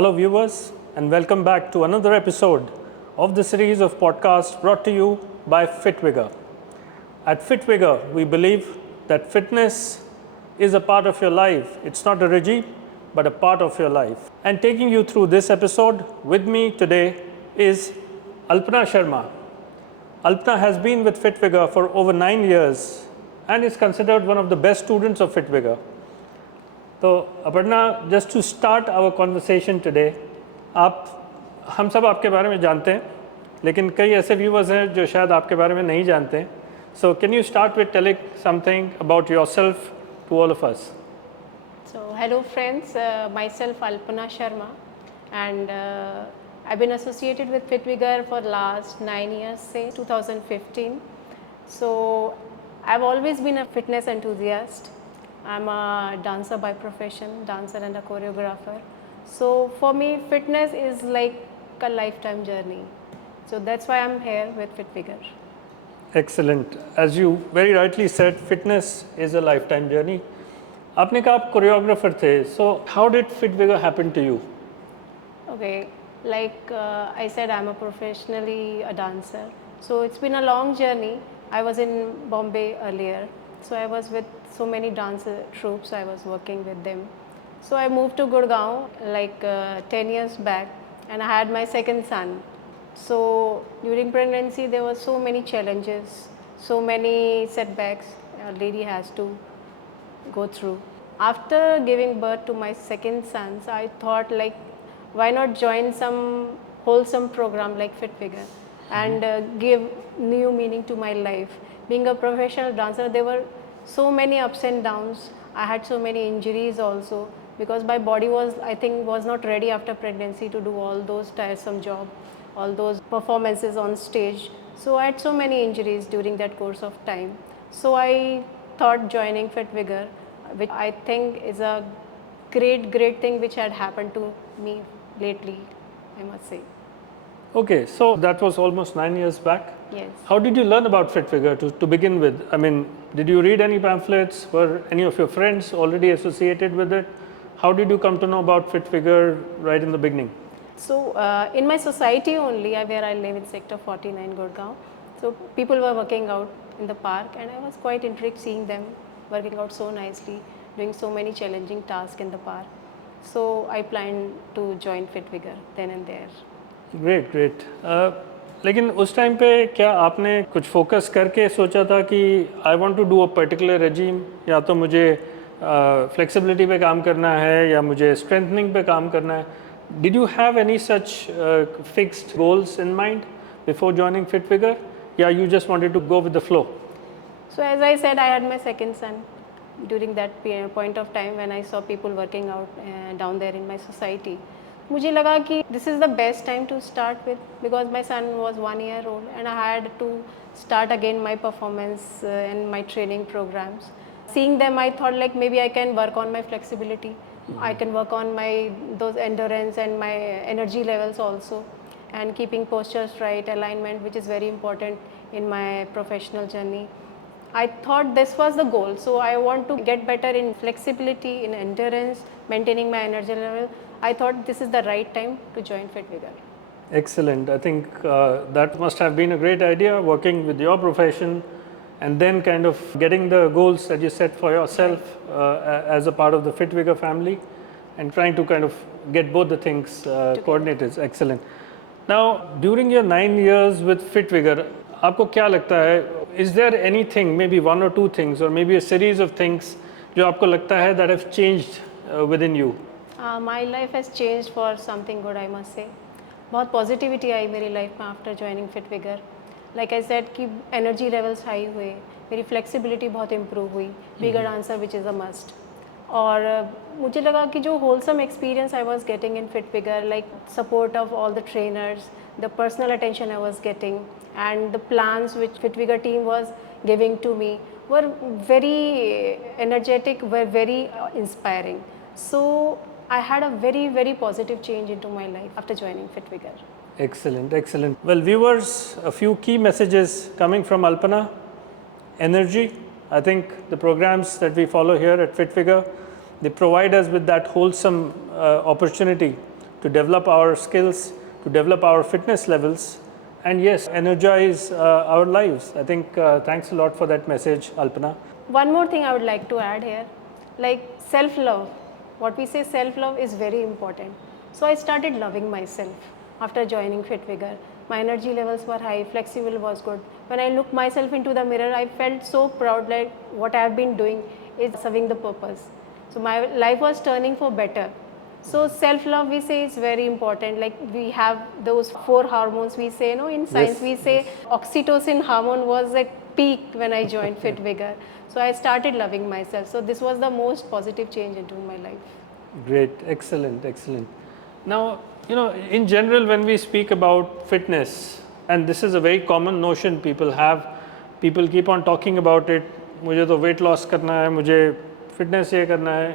Hello, viewers, and welcome back to another episode of the series of podcasts brought to you by FitVigor. At FitVigor, we believe that fitness is a part of your life. It's not a regime, but a part of your life. And taking you through this episode with me today is Alpana Sharma. Alpana has been with FitVigor for over 9 years and is considered one of the best students of FitVigor. तो Aparna, just to start our conversation today, हम सब आपके बारे में जानते हैं, लेकिन कई ऐसे व्यूवर्स हैं जो शायद आपके बारे में नहीं जानते हैं. So can you start with telling something about yourself to all of us. So hello friends, myself Alpana Sharma, and I've been associated with FitVigor for last 9 years, say 2015. So I've always been a fitness enthusiast. I'm a dancer by profession, dancer and a choreographer. So for me, fitness is like a lifetime journey. So that's why I'm here with FitVigor. Excellent. As you very rightly said, fitness is a lifetime journey. आपने कहा आप choreographer थे. So how did FitVigor happen to you? Okay, like I said, I'm a professionally a dancer. So it's been a long journey. I was in Bombay earlier. So I was with so many dance troupes, I was working with them. So I moved to Gurgaon like 10 years back, and I had my second son. So during pregnancy there were so many challenges, so many setbacks a lady has to go through. After giving birth to my second son, so I thought like why not join some wholesome program like FitVigor and give new meaning to my life. Being a professional dancer, there were so many ups and downs. I had so many injuries also because my body was not ready after pregnancy to do all those tiresome job, all those performances on stage. So I had so many injuries during that course of time. So I thought joining FitVigor, which I think is a great thing which had happened to me lately, I must say. Okay, so that was almost 9 years back. Yes. How did you learn about FitVigor to begin with? I mean, did you read any pamphlets? Were any of your friends already associated with it? How did you come to know about FitVigor right in the beginning? So in my society only, where I live in Sector 49, Gurgaon, so people were working out in the park, and I was quite intrigued seeing them working out so nicely, doing so many challenging tasks in the park. So I planned to join FitVigor then and there. Great. लेकिन उस time पे क्या आपने कुछ focus करके सोचा था कि I want to do a particular regime, या तो मुझे फ्लेक्सिबिलिटी पे काम करना है या मुझे स्ट्रेंथनिंग पे काम करना है? Did you have any such fixed goals in mind before joining FitVigor, या you just wanted to go with the flow? So as I said, I had my second son during that point of time when I saw people working out down there in my society. मुझे लगा कि this is the best time to start with because my son was 1 year old and I had to start again my performance and my training programs. Seeing them, I thought like maybe I can work on my flexibility. I can work on my those endurance and my energy levels also, and keeping postures right, alignment, which is very important in my professional journey. I thought this was the goal. So I want to get better in flexibility, in endurance, maintaining my energy level. I thought this is the right time to join FitVigor. Excellent. I think that must have been a great idea, working with your profession and then kind of getting the goals that you set for yourself as a part of the FitVigor family and trying to kind of get both the things coordinated. Excellent. Now, during your 9 years with FitVigor, आपको क्या लगता है, is there anything, maybe one or two things or maybe a series of things जो आपको लगता है that have changed within you? My life has changed for something good, I must say. बहुत positivity आई मेरी लाइफ में after joining FitVigor. Like I said कि energy levels high हुए, मेरी फ्लेक्सिबिलिटी बहुत इम्प्रूव हुई, bigger answer which is a must. और मुझे लगा कि जो wholesome experience I was getting in FitVigor, like support of all the trainers, the personal attention I was getting, and the plans which FitVigor team was giving to me were very energetic, were very inspiring. So I had a very positive change into my life after joining FitVigor. Excellent. Well, viewers, a few key messages coming from Alpana. Energy. I think the programs that we follow here at FitVigor, they provide us with that wholesome opportunity to develop our skills, to develop our fitness levels, and yes, energize our lives. I think thanks a lot for that message, Alpana. One more thing I would like to add here, like self-love. What we say self-love is very important. So I started loving myself after joining Fit Vigor. My energy levels were high, flexible was good. When I looked myself into the mirror, I felt so proud that what I have been doing is serving the purpose. So my life was turning for better. So self-love we say is very important. Like we have those 4 hormones we say, in science we say oxytocin hormone was at peak when I joined Fit Vigor. So I started loving myself. So this was the most positive change into my life. Great, excellent, excellent. Now, in general, when we speak about fitness, and this is a very common notion people have, people keep on talking about it. मुझे तो weight loss करना है, मुझे fitness ये करना है.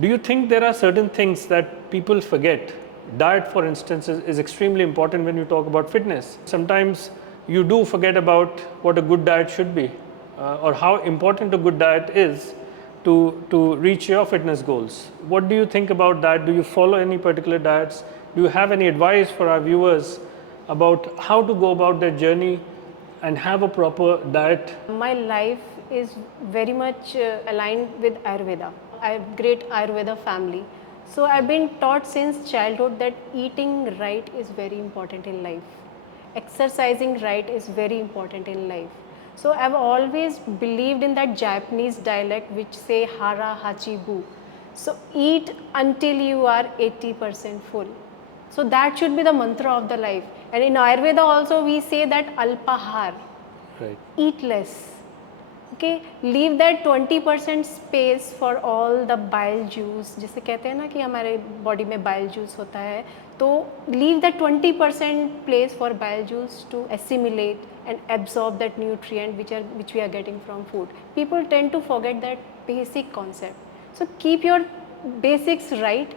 Do you think there are certain things that people forget? Diet, for instance, is extremely important when you talk about fitness. Sometimes you do forget about what a good diet should be, or how important a good diet is to reach your fitness goals. What do you think about that? Do you follow any particular diets? Do you have any advice for our viewers about how to go about their journey and have a proper diet? My life is very much aligned with Ayurveda. I have great Ayurveda family. So I've been taught since childhood that eating right is very important in life. Exercising right is very important in life. So I've always believed in that Japanese dialect which say hara hachi bu. So eat until you are 80% full. So that should be the mantra of the life. And in Ayurveda also we say that alpahar. Right. Eat less. Okay, leave that 20% space for all the bile juice. जैसे कहते हैं ना कि हमारे body में bile juice होता है, तो leave that 20% place for bile juice to assimilate and absorb that nutrient which we are getting from food. People tend to forget that basic concept. So keep your basics right,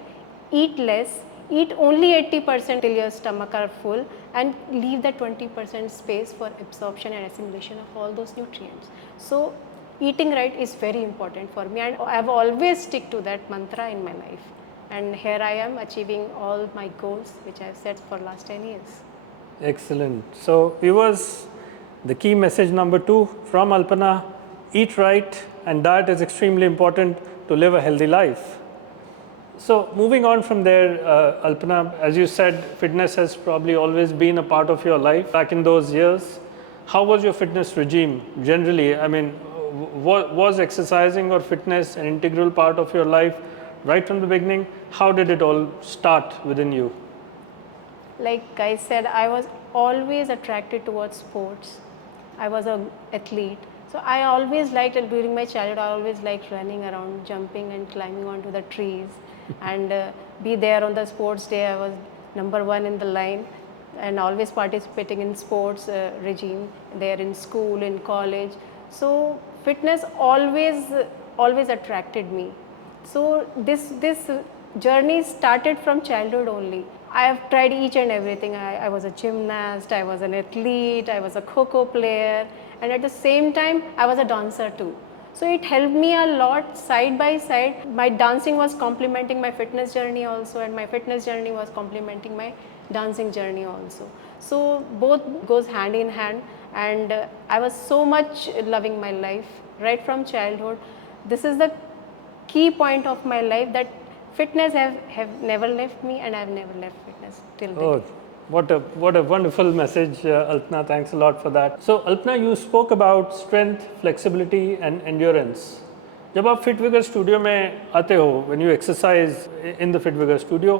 eat less, eat only 80% till your stomach are full, and leave that 20% space for absorption and assimilation of all those nutrients. So eating right is very important for me, and I have always stick to that mantra in my life. And here I am achieving all my goals which I have set for last 10 years. Excellent. So viewers, the key message number 2 from Alpana: eat right, and diet is extremely important to live a healthy life. So moving on from there, Alpana, as you said, fitness has probably always been a part of your life. Back in those years, how was your fitness regime generally? I mean, was exercising or fitness an integral part of your life right from the beginning? How did it all start within you? Like I said, I was always attracted towards sports. I was an athlete. So I always liked, during my childhood, I always liked running around, jumping and climbing onto the trees and be there on the sports day. I was number 1 in the line and always participating in sports regime there in school, in college. So fitness always attracted me. So this journey started from childhood only. I have tried each and everything. I was a gymnast, I was an athlete, I was a kho-kho player, and at the same time I was a dancer too. So it helped me a lot side by side. My dancing was complementing my fitness journey also, and my fitness journey was complementing my dancing journey also. So both goes hand in hand, and I was so much loving my life right from childhood. This is the key point of my life, that fitness have never left me, and I have never left fitness till date. What a wonderful message, Alpana. Thanks a lot for that. So, Alpana, you spoke about strength, flexibility, and endurance. जब आप Fit Vigor Studio में आते हो, when you exercise in the Fit Vigor Studio,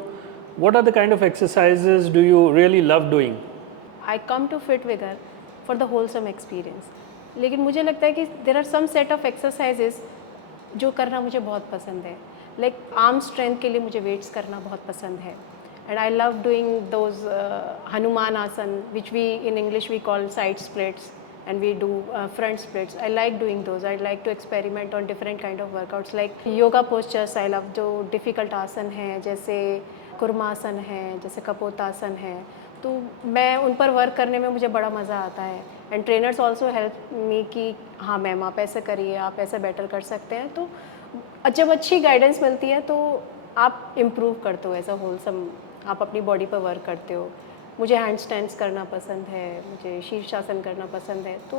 what are the kind of exercises do you really love doing? I come to Fit Vigor for the wholesome experience. लेकिन मुझे लगता है कि there are some set of exercises जो करना मुझे बहुत पसंद है. Like arm strength के लिए मुझे weights करना बहुत पसंद है. And I love doing those Hanuman Asan, which we in English we call side splits, and we do front splits. I like doing those. I like to experiment on different kind of workouts, like yoga postures. I love जो difficult आसन हैं, जैसे कुर्मासन है, जैसे कपोतासन है, तो मैं उन पर वर्क करने में मुझे बड़ा मज़ा आता है. And trainers also help me कि हाँ मैम आप ऐसे करिए, आप ऐसे बेटर कर सकते हैं. तो जब अच्छी गाइडेंस मिलती है तो आप इम्प्रूव करते हो एज अ होलसम आप अपनी बॉडी पर वर्क करते हो. मुझे हैंड स्टैंड्स करना पसंद है, मुझे शीर्षासन करना पसंद है, तो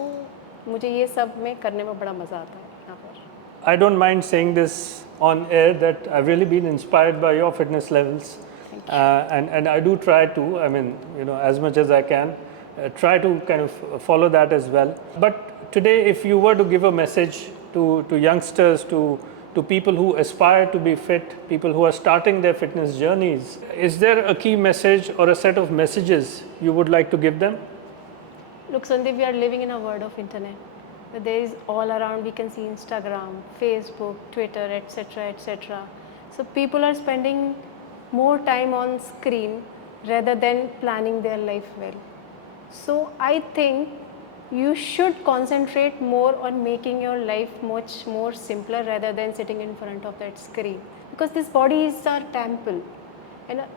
मुझे ये सब में करने में बड़ा मज़ा आता है यहाँ पर. I don't mind saying this on air that I've really been inspired by your fitness levels, and I do try to. I mean, as much as I can, try to kind of follow that as well. But today, if you were to give a message to youngsters, to people who aspire to be fit, people who are starting their fitness journeys, is there a key message or a set of messages you would like to give them? Look, Sandeep, we are living in a world of internet. But there is all around, we can see Instagram, Facebook, Twitter, etc., etc. So people are spending more time on screen rather than planning their life well. So I think you should concentrate more on making your life much more simpler rather than sitting in front of that screen. Because this body is our temple,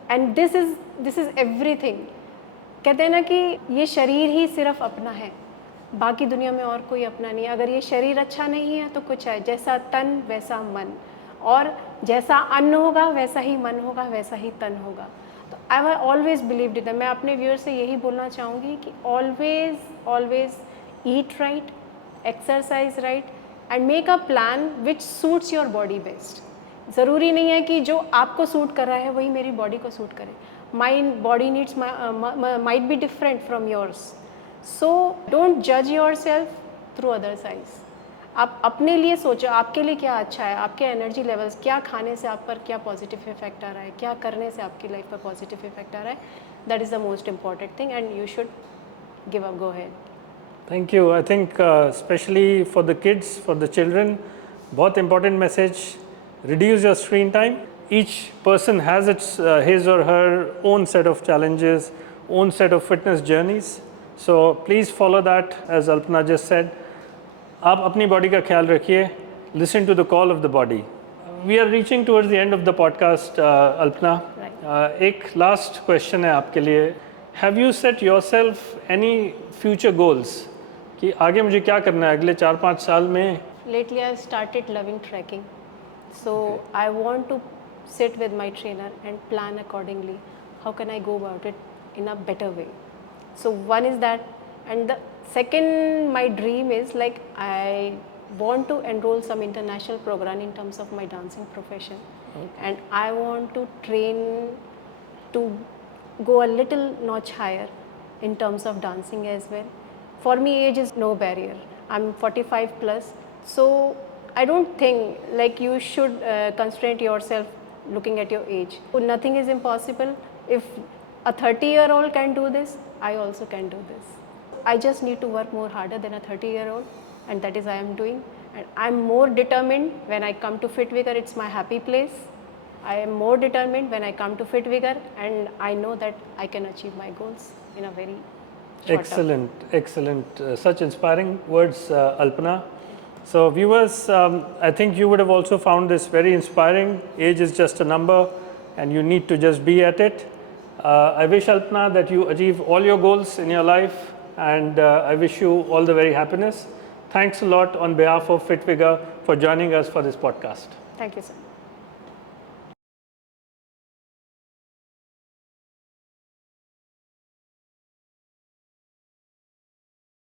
and this is everything. कहते हैं ना कि ये शरीर ही सिर्फ अपना है, बाकी दुनिया में और कोई अपना नहीं है. अगर ये शरीर अच्छा नहीं है तो कुछ है. जैसा तन वैसा मन, और जैसा अन्न होगा वैसा ही मन होगा, वैसा ही तन होगा. तो I have always believed it. मैं अपने व्यूअर्स से यही बोलना चाहूँगी कि always eat right, exercise right, and make a plan which suits your body best. ज़रूरी नहीं है कि जो आपको सूट कर रहा है वही मेरी बॉडी को सूट करे. My body needs might be different from yours. So don't जज yourself through others eyes. आप अपने लिए सोचो आपके लिए क्या अच्छा है, आपके एनर्जी लेवल्स, क्या खाने से आप पर क्या पॉजिटिव इफेक्ट आ रहा है, क्या करने से आपकी लाइफ पर पॉजिटिव इफेक्ट आ रहा है. That is the most important thing, and you should give up, go ahead. Thank you. I think especially for the kids, for the children, बहुत important message. Reduce your screen time. Each person has his or her own set of challenges, own set of fitness journeys. So please follow that, as Alpana just said. आप अपनी body का ख्याल रखिए. Listen to the call of the body. We are reaching towards the end of the podcast, Alpana. Right. एक last question है आपके लिए. Have you set yourself any future goals? कि आगे मुझे क्या करना है अगले 4-5 साल में? Lately I started loving trekking. So I want to sit with my trainer and plan accordingly. How can I go about it in a better way? So one is that, and the second, my dream is like I want to enroll some international program in terms of my dancing profession. And I want to train to go a little notch higher in terms of dancing as well. For me, age is no barrier. I'm 45 plus, so I don't think like you should constrain yourself looking at your age. So nothing is impossible. If a 30-year-old can do this, I also can do this. I just need to work more harder than a 30-year-old, and that is I am doing. And I'm more determined when I come to Fit Vigor. It's my happy place. I am more determined when I come to Fit Vigor, and I know that I can achieve my goals in a very short term. Excellent. Such inspiring words, Alpana. So viewers, I think you would have also found this very inspiring. Age is just a number, and you need to just be at it. I wish, Alpana, that you achieve all your goals in your life, and I wish you all the very happiness. Thanks a lot on behalf of Fit Vigor for joining us for this podcast. Thank you, sir.